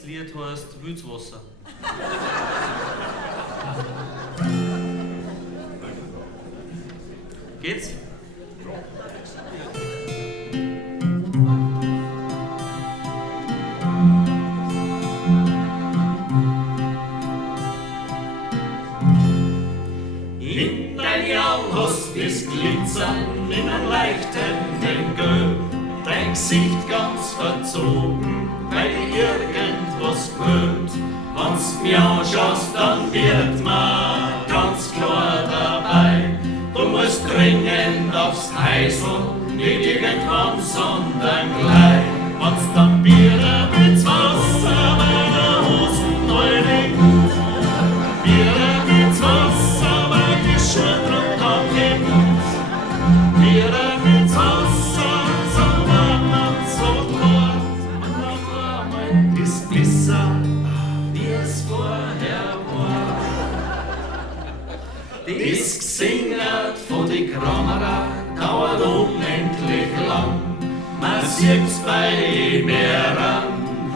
Das Lied heißt Wüds Wossa. Geht's? In dein Augen hast das Glitzern in einem leichten Gelb, dein Gesicht ganz verzogen, weil dir irgendwas quält. Wenn's mir anschaust, dann wird mir ganz klar dabei, du musst dringend aufs Heisel, nicht irgendwann, sondern gleich. Wenn's dann wieder mit Wasser meiner Hosen neu liegt, wieder mit Wasser meine Schuhe drunter kippt, wieder mit Wasser so warm und so kalt, und auf einmal ist besser, wie es vorher war. Das Gesingert von die Krammerer dauert unendlich lang. Man sieht's bei mehreren,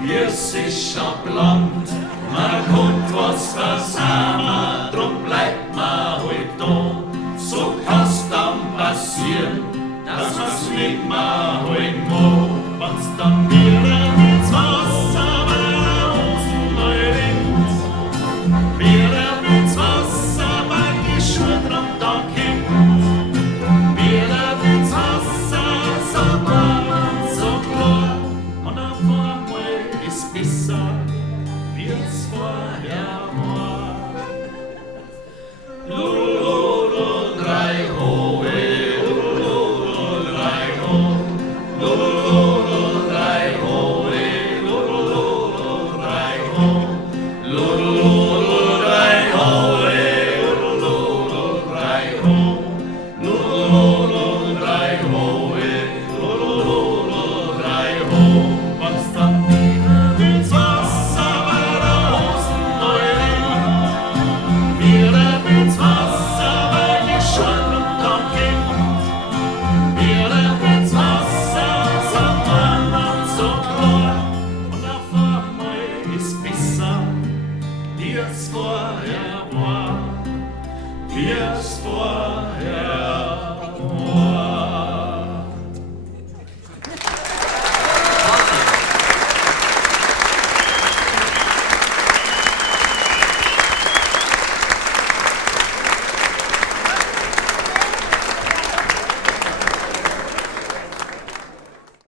wie es ist am Land. Man kommt was versammelt, drum bleibt man halt da. So kann's dann passieren, dass man's nicht mehr halt mag. Wenn's dann wieder ins Wasser meiner Hosen neu rinnt, wieder ins Wasser bei die Schuhe drunter kippt, wieder ins Wasser so warm und so klar, und auf einmal ist besser, wie es vorher war.